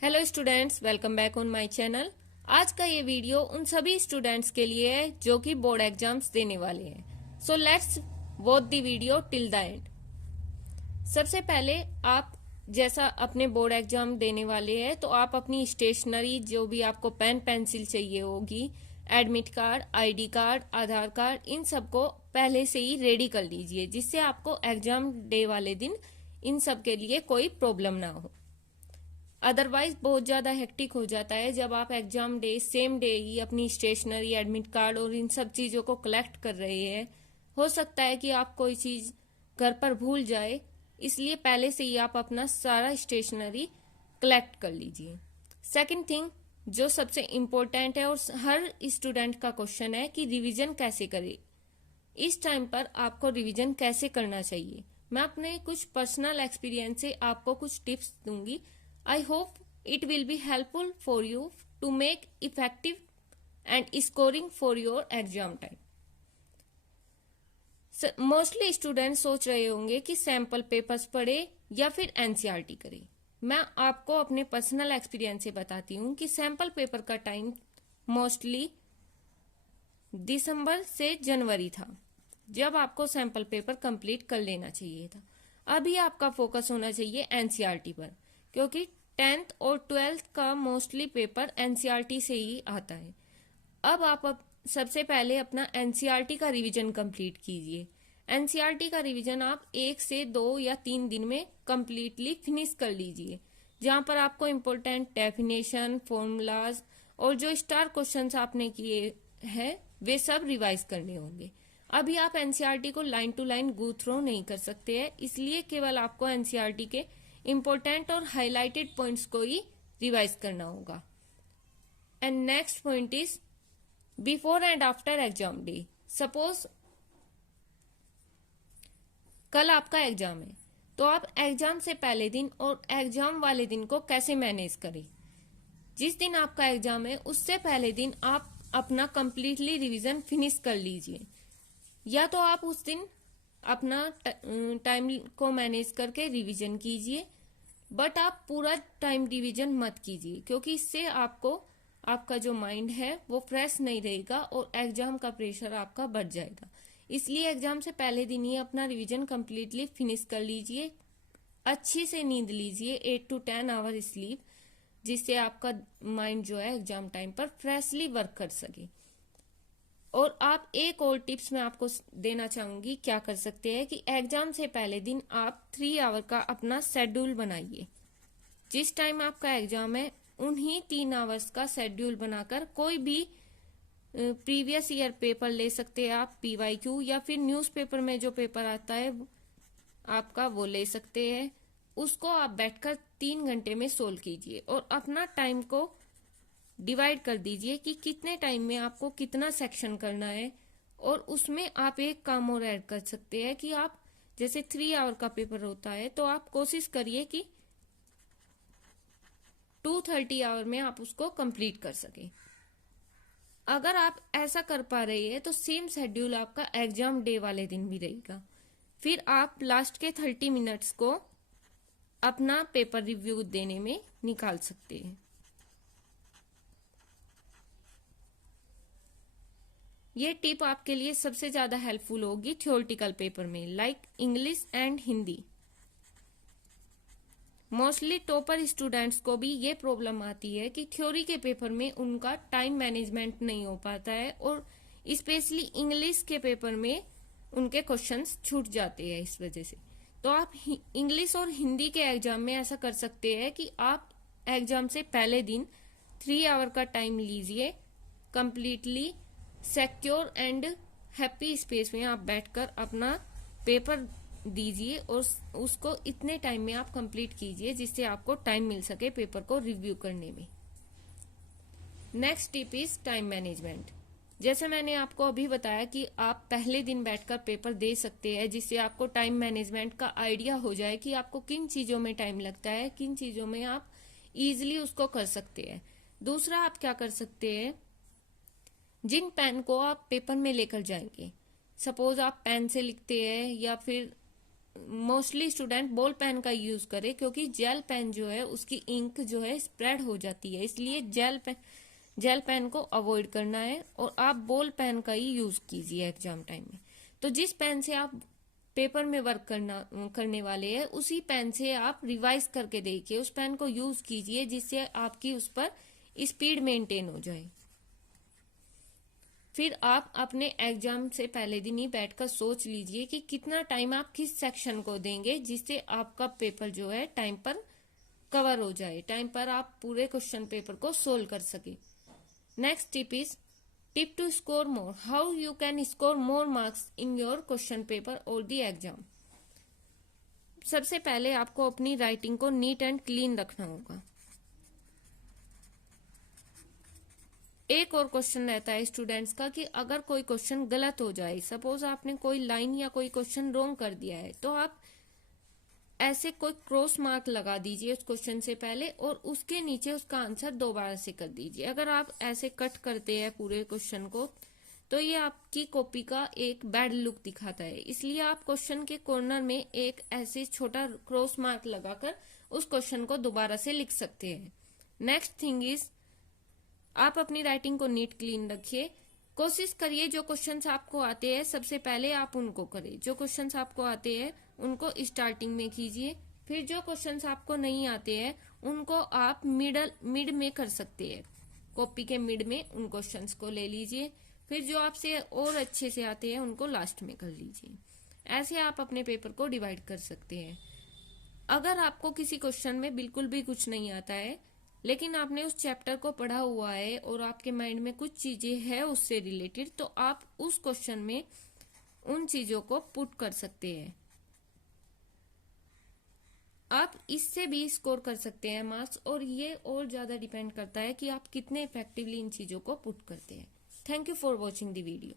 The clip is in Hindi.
Hello students, welcome back on my channel. आज का ये वीडियो उन सभी स्टूडेंट्स के लिए है जो कि बोर्ड एग्जाम्स देने वाले हैं। So let's watch the video till the end. सबसे पहले आप जैसा अपने बोर्ड एग्जाम देने वाले हैं तो आप अपनी स्टेशनरी जो भी आपको पेन पेंसिल चाहिए होगी, एडमिट कार्ड, आईडी कार्ड, आधार कार्ड, इन सबको पहले से ही रेडी कर लीजिए जिससे आपको एग्जाम डे वाले दिन इन सब के लिए कोई प्रॉब्लम ना हो। अदरवाइज बहुत ज्यादा हेक्टिक हो जाता है जब आप एग्जाम डे सेम डे ही अपनी स्टेशनरी, एडमिट कार्ड और इन सब चीजों को कलेक्ट कर रहे हैं। हो सकता है कि आप कोई चीज घर पर भूल जाए, इसलिए पहले से ही आप अपना सारा स्टेशनरी कलेक्ट कर लीजिए। सेकंड थिंग जो सबसे इम्पोर्टेंट है और हर स्टूडेंट का क्वेश्चन है कि रिवीजन कैसे करें। इस टाइम पर आपको रिवीजन कैसे करना चाहिए, मैं अपने कुछ पर्सनल एक्सपीरियंस से आपको कुछ टिप्स दूंगी। I hope it will be helpful for you to make effective and scoring for your exam time. Mostly student सोच रहे होंगे कि सैंपल पेपर्स पढ़े या फिर एनसीईआरटी करें। मैं आपको अपने पर्सनल एक्सपीरियंस से बताती हूँ कि सैंपल पेपर का टाइम मोस्टली दिसंबर से जनवरी था, जब आपको सैंपल पेपर कंप्लीट कर लेना चाहिए था। अभी आपका फोकस होना चाहिए एनसीईआरटी पर, क्योंकि 10th और 12th का मोस्टली पेपर एनसीईआरटी से ही आता है। अब सबसे पहले अपना एनसीईआरटी का रिवीजन कंप्लीट कीजिए। एनसीईआरटी का रिवीजन आप 1 से 2 या 3 दिन में कंप्लीटली फिनिश कर लीजिए, जहां पर आपको इम्पोर्टेंट डेफिनेशन, फॉर्मूलाज और जो स्टार क्वेश्चंस आपने किए हैं वे सब रिवाइज करने होंगे। अभी आप एनसीईआरटी को line to line go through नहीं कर सकते हैं, इसलिए केवल आपको एनसीईआरटी के इम्पोर्टेंट और हाईलाइटेड पॉइंट्स को ही रिवाइज करना होगा। And next point is before and after exam day. Suppose कल आपका एग्जाम है, तो आप एग्जाम से पहले दिन और एग्जाम वाले दिन को कैसे मैनेज करें। जिस दिन आपका एग्जाम है उससे पहले दिन आप अपना कंप्लीटली रिवीजन फिनिश कर लीजिए, या तो आप उस दिन अपना टाइम को मैनेज करके रिवीजन कीजिए, बट आप पूरा टाइम रिवीजन मत कीजिए, क्योंकि इससे आपका जो माइंड है वो फ्रेश नहीं रहेगा और एग्जाम का प्रेशर आपका बढ़ जाएगा। इसलिए एग्जाम से पहले दिन ही अपना रिवीजन कंप्लीटली फिनिश कर लीजिए। अच्छी से नींद लीजिए, 8 to 10 आवर स्लीप, जिससे आपका माइंड जो है एग्जाम टाइम पर फ्रेशली वर्क कर सके। और आप एक और टिप्स मैं आपको देना चाहूंगी, क्या कर सकते हैं कि एग्जाम से पहले दिन आप 3 आवर का अपना शेड्यूल बनाइए। जिस टाइम आपका एग्जाम है उन्हीं 3 आवर्स का शेड्यूल बनाकर कोई भी प्रीवियस ईयर पेपर ले सकते हैं आप, पीवाईक्यू, या फिर न्यूज़पेपर में जो पेपर आता है आपका वो ले सकते हैं। उसको आप बैठकर 3 घंटे में सोल्व कीजिए और अपना टाइम को डिवाइड कर दीजिए कि कितने टाइम में आपको कितना सेक्शन करना है। और उसमें आप एक काम और ऐड कर सकते हैं कि आप जैसे 3 आवर का पेपर होता है तो आप कोशिश करिए कि 2:30 आवर में आप उसको कंप्लीट कर सके। अगर आप ऐसा कर पा रहे हैं तो सेम शेड्यूल आपका एग्जाम डे वाले दिन भी रहेगा। फिर आप लास्ट के 30 मिनट्स को अपना पेपर रिव्यू देने में निकाल सकते हैं। ये टिप आपके लिए सबसे ज्यादा हेल्पफुल होगी थ्योरेटिकल पेपर में, like English and Hindi. Mostly topper students को भी ये प्रॉब्लम आती है कि थ्योरी के पेपर में उनका टाइम मैनेजमेंट नहीं हो पाता है और स्पेशली इंग्लिश के पेपर में उनके क्वेश्चंस छूट जाते हैं इस वजह से। तो आप इंग्लिश और हिंदी के एग्जाम में ऐसा कर सकते हैं कि आप एग्जाम से पहले दिन 3 आवर का टाइम लीजिए, completely secure and happy space में आप बैठकर अपना पेपर दीजिए और उसको इतने टाइम में आप कंप्लीट कीजिए जिससे आपको टाइम मिल सके पेपर को रिव्यू करने में। Next tip is time management. जैसे मैंने आपको अभी बताया कि आप पहले दिन बैठकर पेपर दे सकते हैं, जिससे आपको टाइम मैनेजमेंट का आइडिया हो जाए कि आपको किन चीजों में टाइम लगता है, किन चीजों में आप इजिली उसको कर सकते हैं। दूसरा आप क्या कर सकते हैं, जिन पेन को आप पेपर में लेकर जाएंगे, सपोज आप पेन से लिखते हैं या फिर मोस्टली स्टूडेंट बॉल पेन का यूज करे, क्योंकि जेल पेन जो है उसकी इंक जो है स्प्रेड हो जाती है, इसलिए जेल पेन को अवॉइड करना है और आप बॉल पेन का ही यूज कीजिए एग्जाम टाइम में। तो जिस पेन से आप पेपर में वर्क करने वाले हैं उसी पेन से आप रिवाइज करके देखिए, उस पेन को यूज कीजिए जिससे आपकी उस पर स्पीड मेंटेन हो जाए। फिर आप अपने एग्जाम से पहले दिन ही बैठकर सोच लीजिए कि कितना टाइम आप किस सेक्शन को देंगे, जिससे आपका पेपर जो है टाइम पर कवर हो जाए, टाइम पर आप पूरे क्वेश्चन पेपर को सोल्व कर सके। Next tip is tip to score more, how you can score more marks in your question paper और द एग्जाम। सबसे पहले आपको अपनी राइटिंग को नीट एंड क्लीन रखना होगा। एक और क्वेश्चन रहता है स्टूडेंट्स का कि अगर कोई क्वेश्चन गलत हो जाए, सपोज आपने कोई लाइन या कोई क्वेश्चन रॉन्ग कर दिया है, तो आप ऐसे कोई क्रॉस मार्क लगा दीजिए उस क्वेश्चन से पहले और उसके नीचे उसका आंसर दोबारा से कर दीजिए। अगर आप ऐसे कट करते हैं पूरे क्वेश्चन को तो ये आपकी कॉपी का एक बैड लुक दिखाता है, इसलिए आप क्वेश्चन के कॉर्नर में एक ऐसे छोटा क्रॉस मार्क लगाकर उस क्वेश्चन को दोबारा से लिख सकते हैं। नेक्स्ट थिंग इज आप अपनी राइटिंग को नीट क्लीन रखिए। कोशिश करिए जो क्वेश्चंस आपको आते हैं सबसे पहले आप उनको करें, जो क्वेश्चंस आपको आते हैं उनको स्टार्टिंग में कीजिए। फिर जो क्वेश्चंस आपको नहीं आते हैं उनको आप मिड में कर सकते हैं, कॉपी के मिड में उन क्वेश्चंस को ले लीजिए। फिर जो आपसे और अच्छे से आते हैं उनको लास्ट में कर लीजिए। ऐसे आप अपने पेपर को डिवाइड कर सकते हैं। अगर आपको किसी क्वेश्चन में बिल्कुल भी कुछ नहीं आता है लेकिन आपने उस चैप्टर को पढ़ा हुआ है और आपके माइंड में कुछ चीजें हैं उससे रिलेटेड, तो आप उस क्वेश्चन में उन चीजों को पुट कर सकते हैं। आप इससे भी स्कोर कर सकते हैं मार्क्स, और ये और ज्यादा डिपेंड करता है कि आप कितने इफेक्टिवली इन चीजों को पुट करते हैं। Thank you for watching the video.